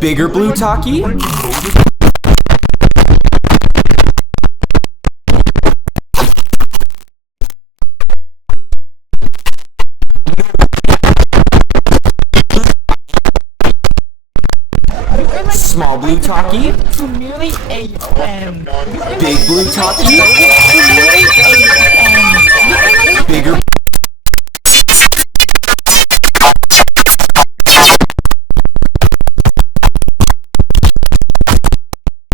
Bigger blue talkie? Small blue talkie? To nearly 8 Big blue talkie? to nearly 8